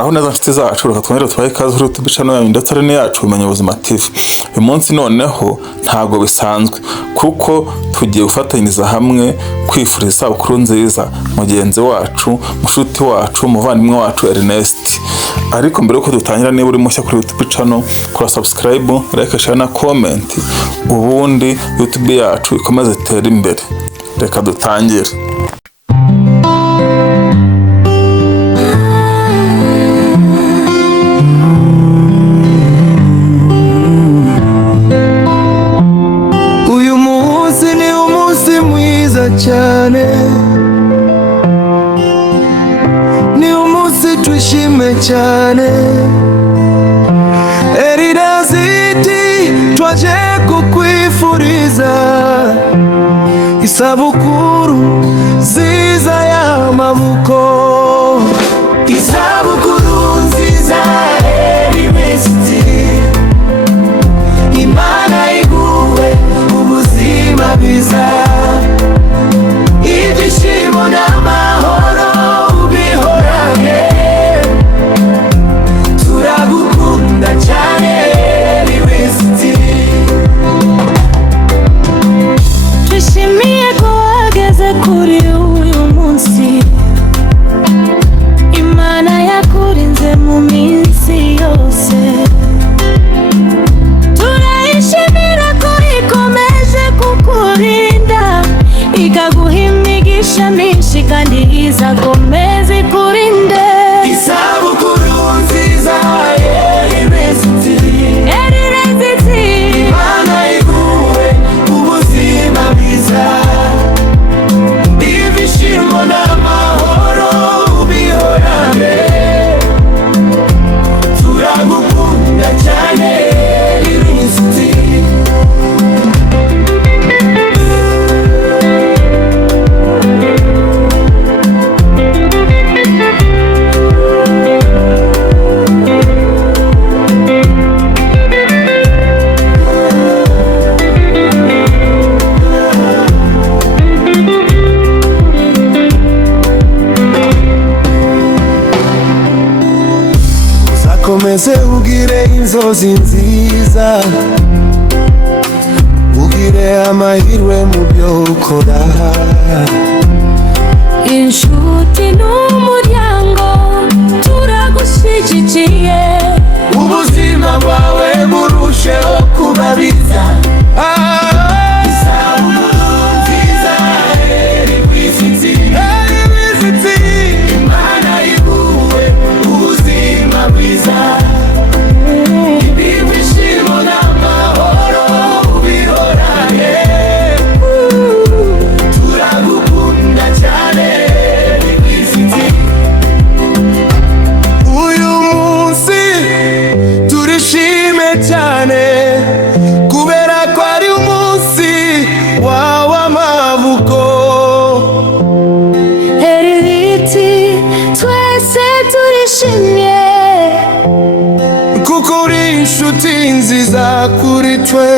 Muraho neza nshuti zacu, reka twongere tubahe ikaze kuri YouTube channel yacu ndetse ari yacu Bimenye Ubuzima TV. Uyu munsi noneho ntago bisanzwe kuko tugiye gufatanyiriza hamwe kwifuriza isabukuru nziza mugenzi wacu, mushuti wacu, muvandimwe wacu Ernest. Ariko mbere yuko dutangira, niba uri mushya kuri YouTube channel, kora subscribe, like, share na comment, ubundi YouTube yacu ikomeze itere imbere. Reka dutangire. cyane ni umunsi twishime cyane, Eridaziti twaje kukwifuriza isabukuru nziza y'amavuko, isabukuru nziza Eridaziti, Imana iguhe ubuzima bwiza, ibyishimo n'amahoro ubihorane, turagukunda cyane Eridaziti. Twishimiye ko wageze kuri uyu munsi, Imana yakurinze mu minsi yose, turayishimira ko ikomeje kukurinda, ikaguha imigisha myinshi kandi izakomeza ikurinde. Isabukuru nziza Eridaziti, Eridaziti, Imana iguhe ubuzima bwiza, ibyishimo n'amahoro ubihorane, turagukunda cyane Eridaziti. Komeze ugire inzozi nziza, ugire amahirwe mu byo ukora, inshuti n'umuryango turagushyigikiye, ubuzima bwawe burusheho kuba bwiza. Isabukuru nziza Eridaziti, Imana iguhe ubuzima bwiza, ibyishimo n'amahoro ubihorane, turagukunda cyane Eridaziti. Uyu munsi turishime cyane kubera ko ari umunsi wawe w'amavuko, Eridaziti, twese turishimye kuko uri inshuti nziza kuri twe.